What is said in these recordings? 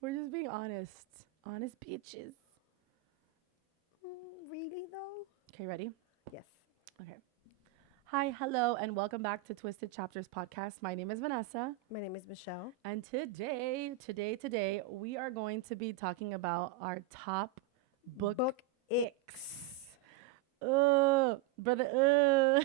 We're just being honest. Honest bitches. Really though? Okay, ready? Yes. Okay. Hi, hello, and welcome back to Twisted Chapters podcast. My name is Vanessa, My name is Michelle. and today, we are going to be talking about our top book Icks. brother.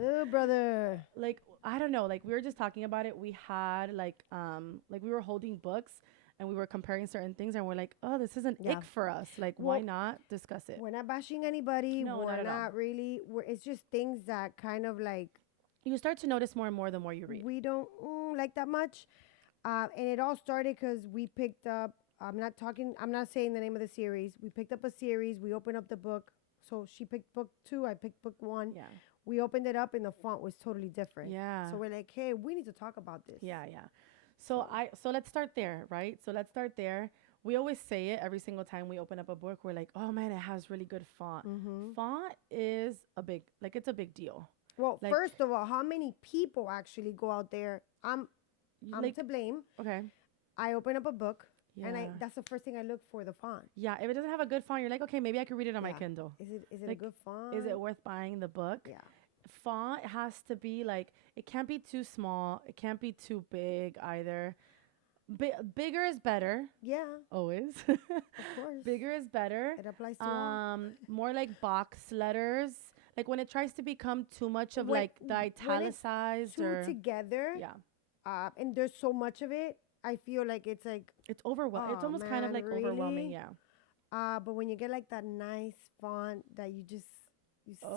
Oh, brother. Like I don't know, like we were just talking about it. We had like we were holding books and we were comparing certain things and we're like, oh, this is an Yeah. ick for us. Like, why Well, not discuss it? we're not bashing anybody. No, not We're at all. not really. It's just things that kind of like You start to notice more and more the more you read. we don't like that much. And it all started because we picked up. I'm not saying the name of the series. We picked up a series. We opened up the book. So she picked book 2. I picked book 1. Yeah. We opened it up and the font was totally different. Yeah. So we're like, hey, we need to talk about this. Yeah, yeah. So let's start there, right? So let's start there. We always say it every single time we open up a book. We're like, oh man, it has really good font. Mm-hmm. Font is it's a big deal. Well, Like- first of all, how many people actually go out there? I'm Like, to blame. okay. I open up a book Yeah. and that's the first thing I look for, the font. Yeah, if it doesn't have a good font, you're like, okay, maybe I could read it on my Yeah. Kindle. Is it Like, a good font? Is it worth buying the book? Yeah. Font has to be like, it can't be too small. It can't be too big either. Bigger is better, Yeah, always. of course. Bigger is better. It applies to all. More like box letters. Like when it tries to become too much of When- like the when it's italicized Two or together, yeah, and there's so much of it, I feel like it's like, it's overwhelming. It's Oh, almost kind of man, like overwhelming. really? Yeah. but when you get like that nice font that you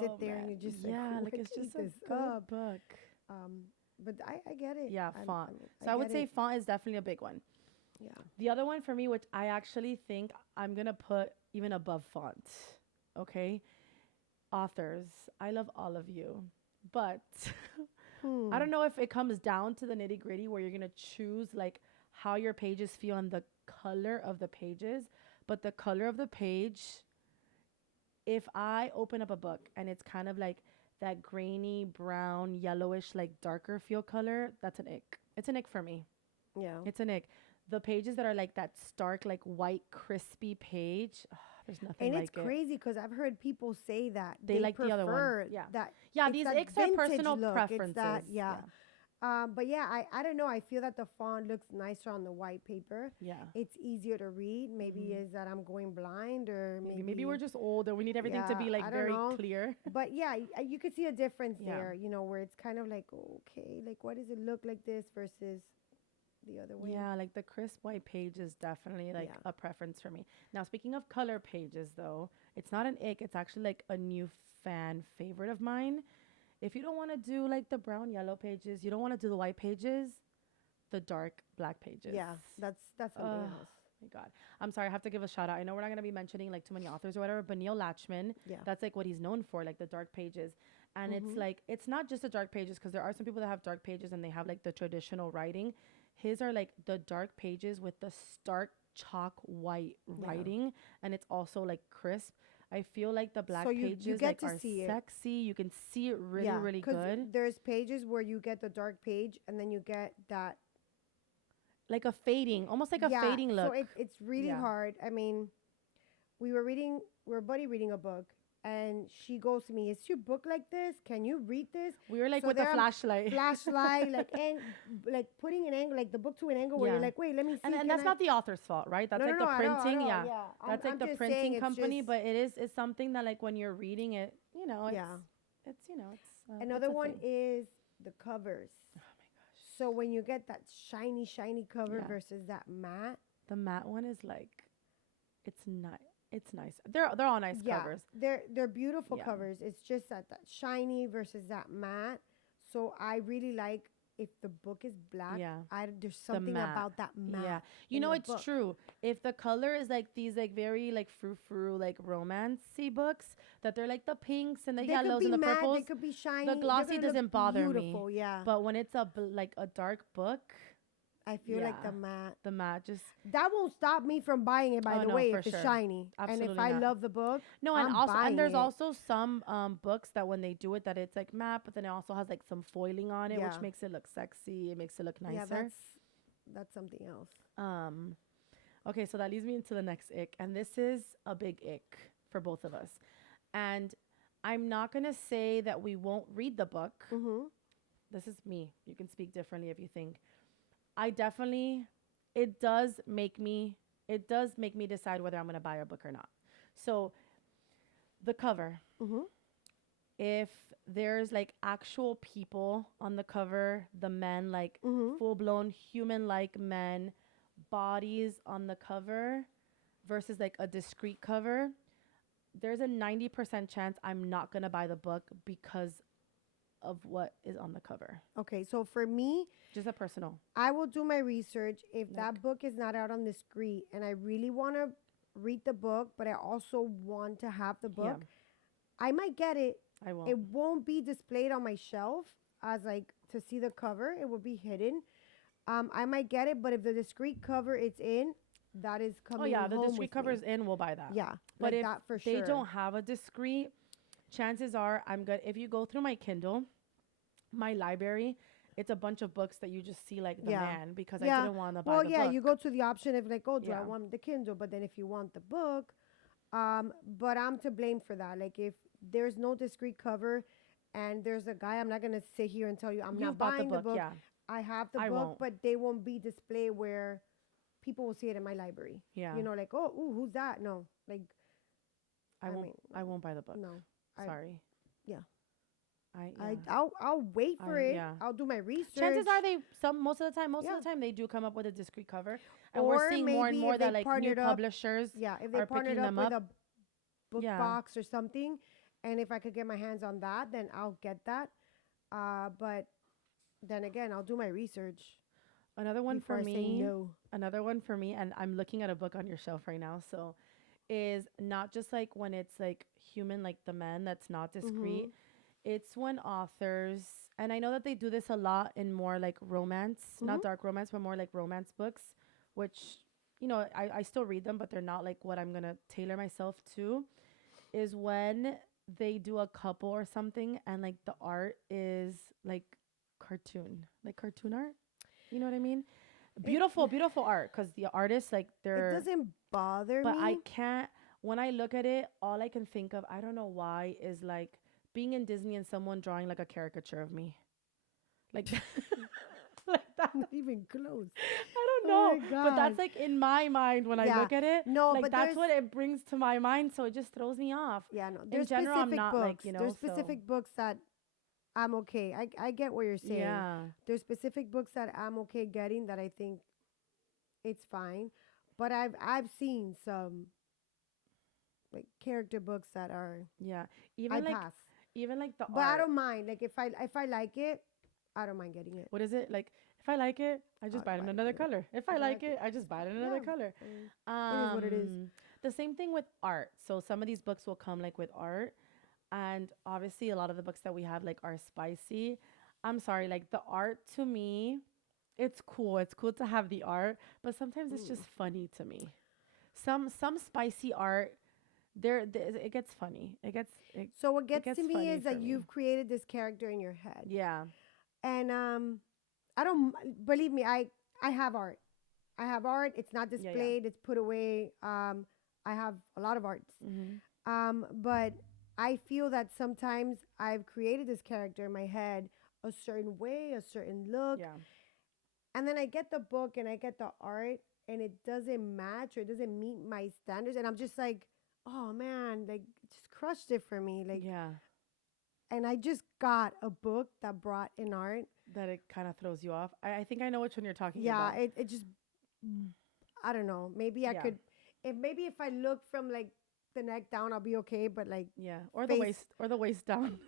sit there and man. you're just yeah, like, like it's "Who just a picked this good up?" book. But I get it. Yeah, font. I So I would get say it. font is definitely a big one. Yeah. The other one for me, which I actually think I'm gonna put even above font, okay? Authors. I love all of you, but I don't know if it comes down to the nitty gritty where you're gonna choose like how your pages feel and the color of the pages, but the color of the page. If I open up a book and it's kind of like that grainy brown, yellowish, like darker feel color, that's an ick. It's an ick for me. Yeah. It's an ick. The pages that are like that stark, like white, crispy page, there's nothing And like it's it. crazy because I've heard people say that They like the other one. prefer Yeah. That Yeah, it's these that icks are vintage personal look. preferences. It's that, yeah. But yeah, I don't know. I feel that the font looks nicer on the white paper. Yeah. It's easier to read. Maybe is that I'm going blind or Maybe we're just old or we need everything to be Yeah, like I don't very know. clear. But yeah, you could see a difference Yeah. there. Where it's kind of like, okay, like what does it look like this versus the other way? Yeah, like the crisp white page is definitely like Yeah. a preference for me. Now, speaking of color pages, though, it's not an ick. It's actually like a new fan favorite of mine. If you don't want to do like the brown yellow pages, you don't want to do the white pages, the dark black pages. Yeah, that's something Ugh. else. My God. I'm sorry, I have to give a shout out. I know we're not going to be mentioning like too many authors or whatever, but Neil Lachman, Yeah. that's like what he's known for, like the dark pages. And it's Mhm. like, it's not just the dark pages because there are some people that have dark pages and they have like the traditional writing. His are like the dark pages with the stark chalk white Yeah. writing. And it's also like crisp. I feel like the black So you pages get like to are see it. sexy. You can see it really, Yeah, really 'cause good. There's pages where you get the dark page and then you get that Like a fading, almost like a yeah, fading look. So it's really Yeah. hard. I mean, we were buddy reading a book, and she goes to me, "Is your book like this? Can you read this?" We were like So with the there I'm flashlight. Flashlight, like putting an angle, like the book to an angle where Yeah. you're like, "Wait, let me see." And can that's I-" not the author's fault, right? That's No, like no, the no, at all, printing, at all, yeah. I'm- That's like I'm the just printing saying it's company, just- but it's something that like when you're reading it, it's Yeah. it's Another it's a one thing. is the covers. Oh my gosh. So when you get that shiny cover Yeah. versus that matte, The matte one is like it's nice. It's nice. They're all nice covers. they're beautiful Yeah. covers. It's just that shiny versus that matte. So I really like if the book is black. Yeah. There's something matte. about that matte. Yeah. You in know the it's book. true. If the color is like these like very like frou-frou like romancy books that they're like the pinks and the They could yellows be and the matte, purples, they could be shiny. the they're glossy gonna look doesn't bother beautiful, me. Yeah, But when it's like a dark book, I feel like yeah. the matte just that won't stop me from buying it. By Oh, the no, way, for if it's sure. shiny, and if Absolutely I not. love the book, No, and I'm also and there's buying it. also some books that when they do it that it's like matte, but then it also has like some foiling on it, Yeah. which makes it look sexy. It makes it look nicer. Yeah, that's something else. Um, Okay, so that leads me into the next ick, and this is a big ick for both of us. And I'm not gonna say that we won't read the book. Mm-hmm. This is me. You can speak differently if you think. I definitely, it does make me, it does make me decide whether I'm gonna buy a book or not. So the cover, Mm-hmm. if there's like actual people on the cover, the men, like Mm-hmm. full blown human like men, bodies on the cover versus like a discreet cover, there's a 90% chance I'm not going to buy the book because of what is on the cover. Okay, so for me, Just a personal. I will do my research. If Like, that book is not out on the street and I really want to read the book, but I also want to have the yeah, book, I might get it. I won't. It won't be displayed on my shelf as like to see the cover. It will be hidden. I might get it, but if the discreet cover it's in, that is Oh coming yeah, the home discreet with me. covers in, we'll buy that. Yeah, But like if that for they sure. don't have a discreet, chances are I'm good. If you go through my Kindle, my library, it's a bunch of books that you just see like the Yeah. man because I Yeah. didn't want to buy Well, the yeah, book. you go to the option of like, oh, do I Yeah. want the Kindle? But then if you want the book, but I'm to blame for that. Like if there's no discreet cover and there's a guy, I'm not gonna sit here and tell you I'm You've not bought the buying the book, book. yeah. I have the I book, won't. but they won't be displayed where people will see it in my library. Yeah. You know, like, oh, ooh, who's that? No, like, I I won't mean, I won't buy the book. no. I, Sorry. yeah. I I, yeah. I'll wait for it. Yeah. I'll do my research. Chances are they some most of the time Yeah. they do come up with a discreet cover. And we're Or seeing more and maybe more if they that like new partnered up- publishers Yeah, if they are partnered picking up them with up. a book Yeah. box or something, and if I could get my hands on that, then I'll get that. But then again, I'll do my research Another one before for I say me. no. Another one for me, and I'm looking at a book on your shelf right now. So, is not just like when it's like human, like the men that's not discreet. Mhm. It's when authors, and I know that they do this a lot in more like romance, not Mhm. dark romance, but more like romance books, which, you know, I still read them, but they're not like what I'm going to tailor myself to, is when they do a couple or something and like the art is like like cartoon art. You know what I mean? Beautiful, beautiful art because the artists, like, It doesn't bother but I me. can't, when I look at it, all I can think of, I don't know why, is like being in Disney and someone drawing like a caricature of me. Like, like that. Not even close. I don't Oh know. my But that's God. like in my mind when I Yeah. look at it. No, Like but that's there's what it brings to my mind. So it just throws me off. yeah, no. In There's general, I'm specific not books. like, you know, There's so specific books that I'm okay. I get what you're saying. yeah. There's specific books that I'm okay getting that I think it's fine. But I've seen some like character books that are Yeah. I Even like pass. even like the But I art. don't mind. Like if I like it, I don't mind getting it. What is it? Like if I like it, I I'll just buy it in buy it. another color. If I like it, I just buy it in another Yeah. color. I mean, it is what it is. The same thing with art. So some of these books will come like with art, and obviously a lot of the books that we have like are spicy. I'm sorry, like the art to me, it's cool. It's cool to have the art, but sometimes it's just funny to me. Some spicy art, it gets funny. So what gets gets to me funny is for that me. you've created this character in your head. Yeah. And I don't believe me, I have art. I have art. It's not Yeah, yeah. displayed, it's put away. I have a lot of arts. But I feel that sometimes I've created this character in my head a certain way, a certain look, Yeah. and then I get the book and I get the art and it doesn't match or it doesn't meet my standards and I'm just like, "Oh man, like it just crushed it for me." Like Yeah. and I just got a book that brought in art. That it kind of throws you off. I think I know which one you're talking Yeah, about. it just I don't know. Maybe I Yeah. could if I look from like the neck down I'll be okay, but like Yeah, or face- the waist down.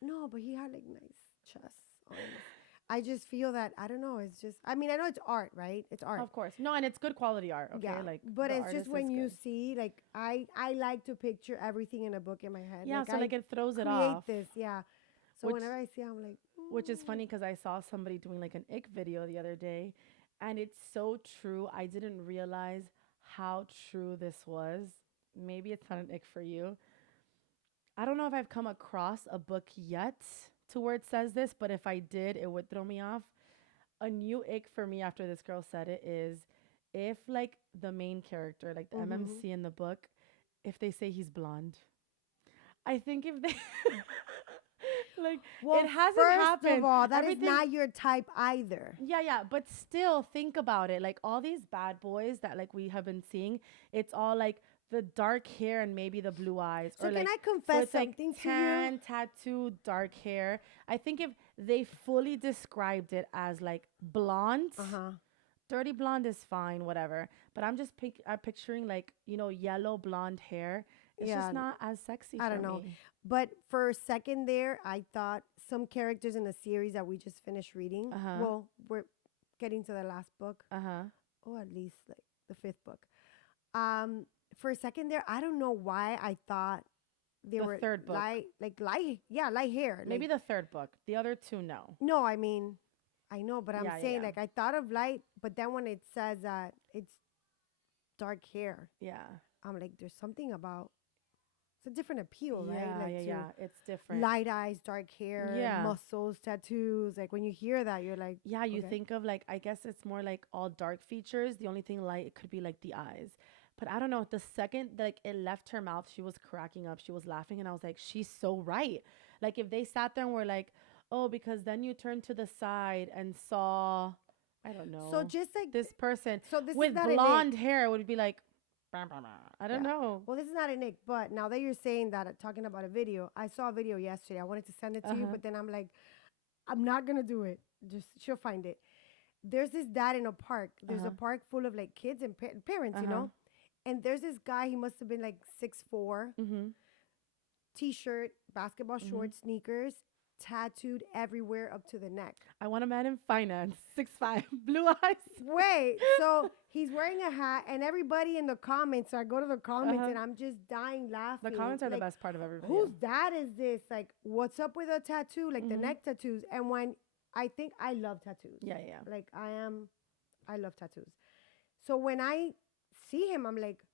no, but he had like nice chest on him. I just feel that I don't know, it's just I mean, I know it's art, right? It's art. Of course. No, and it's good quality art, okay? Yeah, Like but the it's artist just when is you good. see like I like to picture everything in a book in my head. Yeah, so I like it throws it create off. this, yeah. So Which- whenever I see, I'm like, Which is funny because I saw somebody doing like an ick video the other day, and it's so true. I didn't realize how true this was. Maybe it's not an ick for you. I don't know if I've come across a book yet to where it says this, but if I did, it would throw me off. A new ick for me after this girl said it is if like the main character, like the Mm-hmm. MMC in the book, if they say he's blonde, I think if they like it Well, hasn't first of happened. all, that is Everything not your type either. yeah, yeah, but still think about it. Like all these bad boys that like we have been seeing, it's all like the dark hair and maybe the blue eyes So or can like I so confess it's like something to you? tan, tattooed, dark hair. I think if they fully described it as like blonde, Uh huh. dirty blonde is fine, whatever. But I'm picturing like, yellow blonde hair. It's Yeah, just not as sexy I for don't know. me. But for a second there, I thought some characters in the series that we just finished reading. Uh-huh. Well, we're getting to the last book, Uh-huh. or at least like the fifth book. Um, for a second there, I don't know why I thought they The were third book. light hair. Maybe Like, the third book. The other two, no. no, I mean, I know, but I'm Yeah, yeah, saying yeah. like I thought of light, but then when it says that it's dark hair, Yeah. I'm like, there's something about it's a different appeal, right? Yeah, Like yeah, to yeah. It's different. light eyes, dark hair, Yeah. muscles, tattoos. Like when you hear that, you're like, Yeah, you okay. think of like I guess it's more like all dark features. The only thing light it could be like the eyes. But I don't know. The second like it left her mouth, she was cracking up. She was laughing and I was like, she's so right. Like if they sat there and were like, "Oh, because then you turned to the side and saw I don't So know, just like, this person so this is with not an blonde ick. hair," it would be like, "Bah, bah, bah." I don't Yeah. know. Well, this is not an ick, but now that you're saying that, talking about a video, I saw a video yesterday. I wanted to send it to you, Uh-huh. but then I'm like, I'm not gonna do it. Just she'll find it. There's this dad in a park. There's a Uh-huh. park full of like kids and parents, you Uh-huh. know. And there's this guy. He must have been like 6'4", Mhm. t-shirt, basketball Mhm. shorts, sneakers, tattooed everywhere up to the neck. I want a man in finance. 6'5", blue eyes. Wait, so he's wearing a hat, and everybody in the comments, I go to the comments, Uh-huh. and I'm just dying The laughing. comments are the Like, best part of every whose video. dad is this? Like, what's up with a tattoo? Like the Mhm. neck tattoos. And when I think I love tattoos, Yeah, yeah. like I love tattoos. So when I see him, I'm like,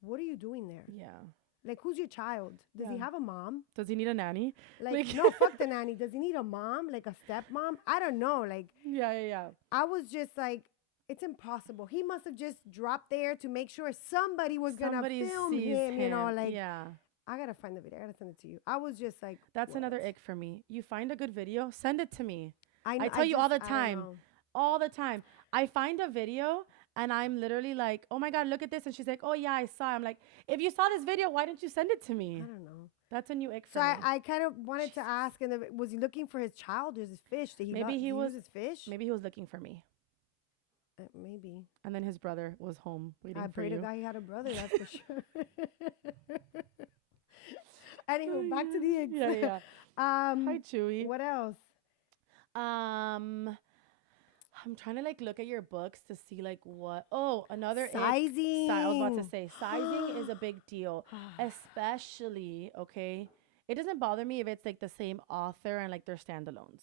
what are you doing there? Yeah. Like, who's your child? Does he Yeah. have a mom? Does he need a nanny? Like, no, fuck the nanny. Does he need a mom? Like a stepmom? I don't know. Like, Yeah, yeah, yeah. I was just like, it's impossible. He must have just dropped there to make sure somebody was gonna Somebody film sees him, you know, him. like Yeah. I gotta find the video. I gotta send it to you. I was just like, That's what? another ick for me. You find a good video, send it to me. I I I tell you just all the I don't time. know. All the time. I find a video and I'm literally like, "Oh my god, look at this." And she's like, "Oh yeah, I saw." I'm like, "If you saw this video, why didn't you send it to I me?" don't know. That's a new ick So for me. I kind of wanted to ask, and was he looking for his child or his fish? Did he Maybe did he he was lose his fish? maybe he was looking for me. Maybe. And then his brother was home waiting I for pray to you. God he had a brother. That's for sure. Anywho, back to Oh, the eggs. yeah, yeah. Yeah. Hi, Chewy. What else? Um, I'm trying to like look at your books to see like what. Oh, another ick. Sizing. I was about to say sizing is a big deal, especially okay. It doesn't bother me if it's like the same author and like they're standalones,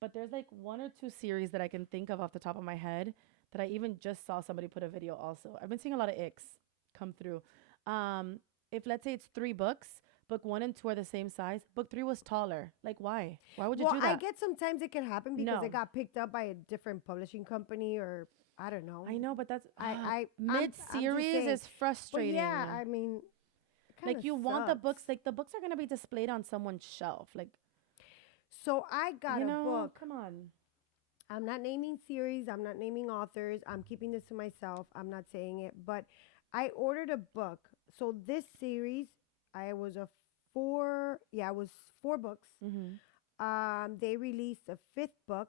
but there's like one or two series that I can think of off the top of my head that I even just saw somebody put a video. Also, I've been seeing a lot of icks come through. If let's say it's 3 books. Book 1 and 2 are the same size. Book 3 was taller. Like, why? Why would you Well, do I that? get sometimes it can happen because No. it got picked up by a different publishing company, or I don't know. I know, but that's I'm mid just series saying. is But frustrating. yeah, I mean, it kind Like of you want the books, sucks. like the books are gonna be displayed on someone's shelf. Like So I got you a know, book. come on. I'm not naming series. I'm not naming authors. I'm keeping this to myself. I'm not saying it, but I ordered a book. So this series, I was a four. Yeah, it was 4 books. Mm-hmm. They released a 5th book.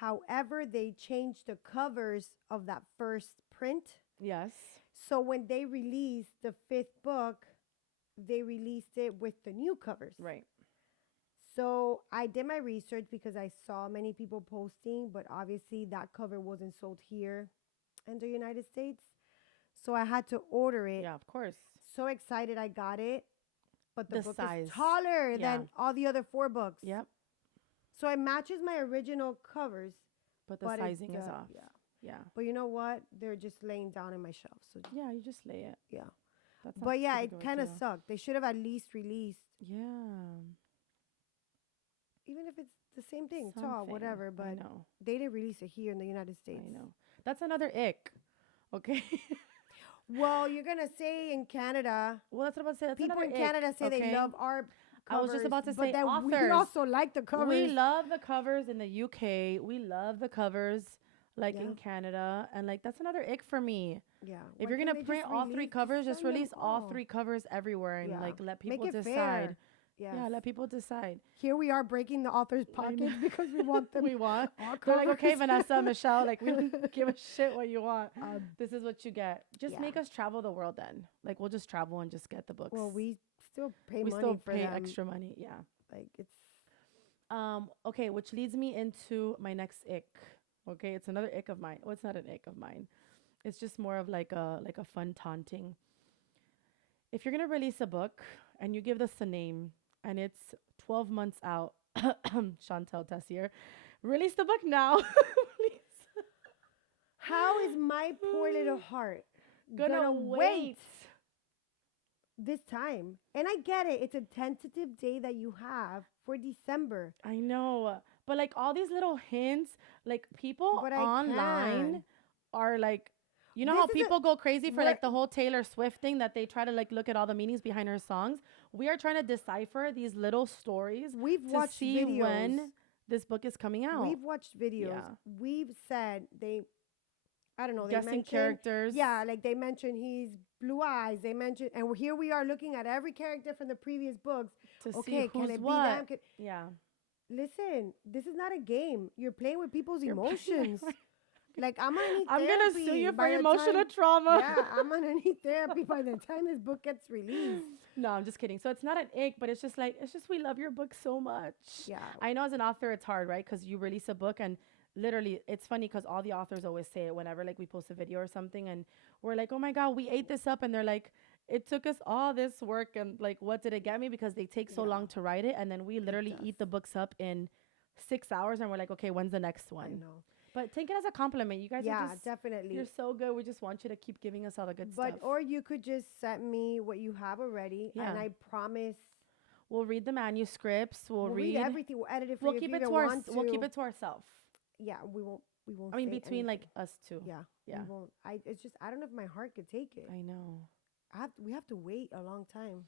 However, they changed the covers of that first print. Yes. So when they released the 5th book, they released it with the new covers. Right. So I did my research because I saw many people posting, but obviously that cover wasn't sold here in the United States. So I had to order it. Yeah, of course. So excited I got it, but the The book size. is taller Yeah. than all the other 4 books. Yep. So it matches my original covers, But the but sizing is off. Yeah. Yeah. But you know what? They're just laying down in my shelf. So Yeah, you just lay it. yeah. That's not But yeah, such a it good kind of idea. sucked. They should have at least released, Yeah. even if it's the same thing, tall, Something. whatever. I But know. they didn't release it here in the United States. I know. That's another ick. Okay. Well, you're gonna say in Canada, Well, that's what I'm about to say. That's people another in ick, Canada say they okay? love our I was covers, just about to but say then we authors. also like the We covers. love the covers in the UK. We love the covers like Yeah, in Canada. And like that's another ick for me. yeah. If Why you're can't gonna they print just all three release, just covers, just send them release all all? three covers everywhere and Yeah, like let make people it decide. fair. Yes. Yeah, let people decide. Here we are breaking the author's I know. pockets because we want them We want. all They're like, okay, covers. Vanessa, Michelle, like we don't give a shit what you want. This is what you get. Just Yeah. make us travel the world then. Like we'll just travel and just get the books. Well, we still pay we money still for pay them. extra money. Yeah. Like it's Okay, which leads me into my next ick. Okay, it's another ick of mine. Well, it's not an ick of mine. It's just more of like a fun taunting. If you're gonna release a book and you give this a name and it's 12 months out, Chantel Tessier, release the book now, please. how is my poor little heart Gonna wait. this time? And I get it. It's a tentative day that you have for December. I know, but like all these little hints, like people But I online can. are like, you know This how is a- people go crazy for we're- like the whole Taylor Swift thing that they try to like look at all the meanings behind her songs. We are trying to decipher these little stories We've to watched see videos. when this book is coming out. We've watched videos. Yeah. We've said I don't know, they Guessing mentioned characters. Yeah, like they mentioned he's blue eyes. They mentioned, and here we are looking at every character from the previous books. To Okay, see can who's it be what. them? Can, Yeah. listen, this is not a game. You're playing with people's You're playing- emotions. Like I'm gonna need I'm gonna therapy sue you for by the emotional time- trauma. Yeah, I'm gonna need therapy by the time this book gets released. No, I'm just kidding. So it's not an ick, but it's just we love your book so much. Yeah, I know as an author it's hard, right? Because you release a book and literally it's funny because all the authors always say it whenever like we post a video or something and we're like, oh my God, we ate this up. And they're like, it took us all this work and like, what did it get me? Because they take so Yeah. long to write it. And then we literally does. eat the books up in 6 hours and we're like, okay, when's the next I one? know. But take it as a compliment. You guys Yeah, are just, definitely. you're so good. We just want you to keep giving us all the good But stuff. or you could just send me what you have already, Yeah. and I promise We'll read the manuscripts. We'll read read everything. We'll edit it for We'll you keep if it you to even our. want We'll keep to. it to ourselves. Yeah, we won't. We won't. I mean, say between like anything. us two. Yeah, Yeah. We won't. It's just I don't know if my heart could take it. I know. We have to wait a long time.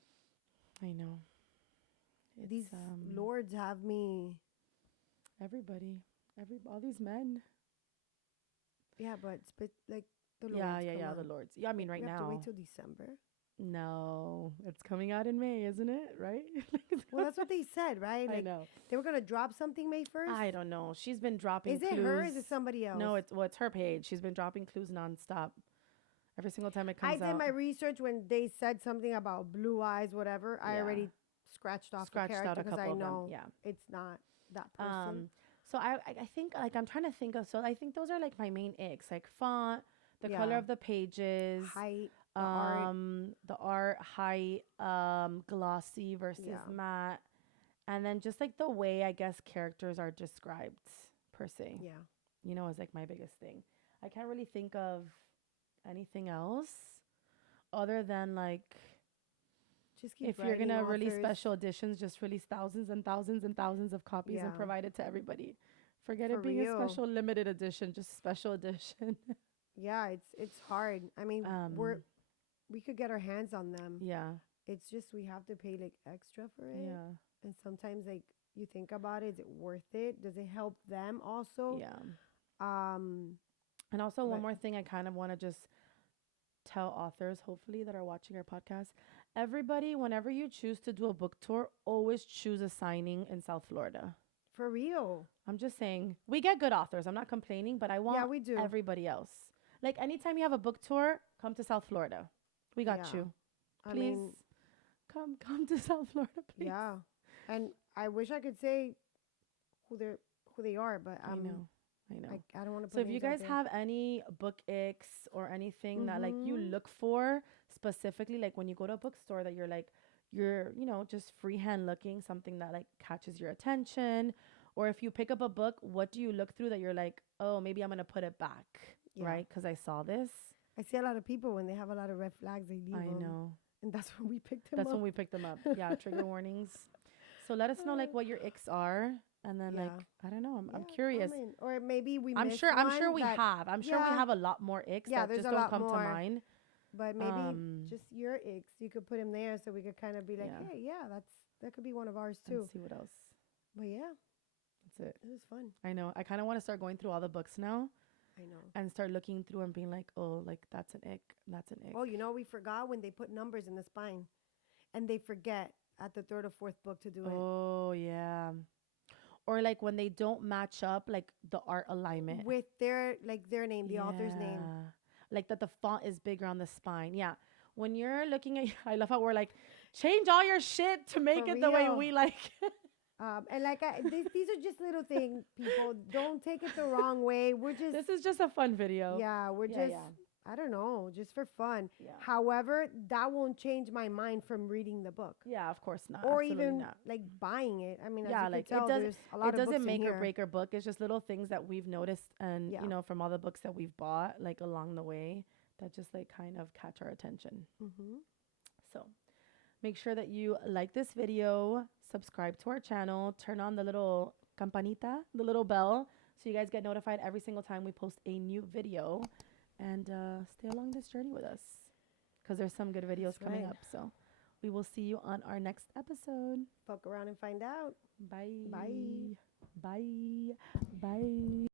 I know. It's, These lords have me. everybody, all these men. Yeah, but like the lords. Yeah. come The on. Lords. Yeah, I mean, right we have to now. wait till December. No, it's coming out in May, isn't it? Right? Well, that's what they said, right? I Like know. they were gonna drop something May 1st. I don't know. She's been dropping. Is it clues. her? Or is it somebody else? No, it's her page. She's been dropping clues nonstop. Every single time it I comes did out. my research when they said something about blue eyes, whatever. I Yeah. already scratched off Scratched the out character a because couple I of them. know Yeah. it's not that person. So I think like I'm trying to think of, so I think those are like my main icks, like font, the color Yeah. of the pages, Height, the art. the art, height, glossy versus Yeah. matte, and then just like the way I guess characters are described per se. Yeah. You know, is like my biggest thing. I can't really think of anything else other than like Just keep if you're writing gonna release authors. special editions, just release thousands and thousands and thousands of copies and Yeah. provide it to everybody. Forget For it being real. a special limited edition, just special edition. Yeah, it's hard. I mean, we could get our hands on them. Yeah, It's just we have to pay like extra for it. yeah, And sometimes like you think about it, is it worth it? Does it help them also? yeah. Um And also one but- more thing I kind of want to just tell authors, hopefully that are watching our podcast, everybody, whenever you choose to do a book tour, always choose a signing in South Florida. for real. I'm just saying, we get good authors. I'm not complaining, but I want we do. everybody else. Like anytime you have a book tour, come to South Florida. We got Yeah. you. I Please mean, come to South Florida, please. yeah. And I wish I could say who they are, but I know. I know. I don't want to put So if you names out guys there. have any book icks or anything that like you Mhm. look for specifically, like when you go to a bookstore that you're just freehand looking, something that like catches your attention, or if you pick up a book, what do you look through that you're like, oh, maybe I'm gonna put it back, Yeah. right? Because I saw this. I see a lot of people when they have a lot of red flags, they leave I 'em, know. and that's when we picked them That's up. when we picked them up. Yeah, trigger warnings. So let us know like what your icks are, And then like Yeah. I don't know. I'm Yeah, curious. comment. Or maybe we I'm missed sure. I'm sure one we that, have. I'm sure we yeah, have a lot more icks yeah, that there's just a don't lot come to more. mind. But maybe Um. just your icks, you could put him there so we could kind of be like, Yeah. hey, yeah, that could be one of ours And too. see what else. But yeah, That's it. it was fun. I know. I kind of want to start going through all the books now I know. and start looking through and being like, oh, like that's an ick. That's an ick. Oh, you know, we forgot when they put numbers in the spine, and they forget at the third or fourth book to do it. Oh yeah. Or like when they don't match up, like the art alignment. With their name, the author's name. Like that the font is bigger on the spine. Yeah. When you're looking at, I love how we're like, change all your shit to make For it the way real. we like. And like these are just little things. People don't take it the wrong way. We're just This is just a fun video. yeah, we're Yeah, just yeah. I don't know, just for fun. Yeah. However, that won't change my mind from reading the book Yeah, of course not. or Absolutely even not. like buying it. I mean, as Yeah, you like can tell, it does. there's a lot It of books doesn't in make or here. break our book. It's just little things that we've noticed, and Yeah. you know, from all the books that we've bought, like along the way, that just like kind of catch our attention. Mm-hmm. So, make sure that you like this video, subscribe to our channel, turn on the little campanita, the little bell, so you guys get notified every single time we post a new video, and stay along this journey with us, because there's some good videos That's coming right. up. So, we will see you on our next episode. Fuck around and find out. Bye. Bye. Bye. Bye.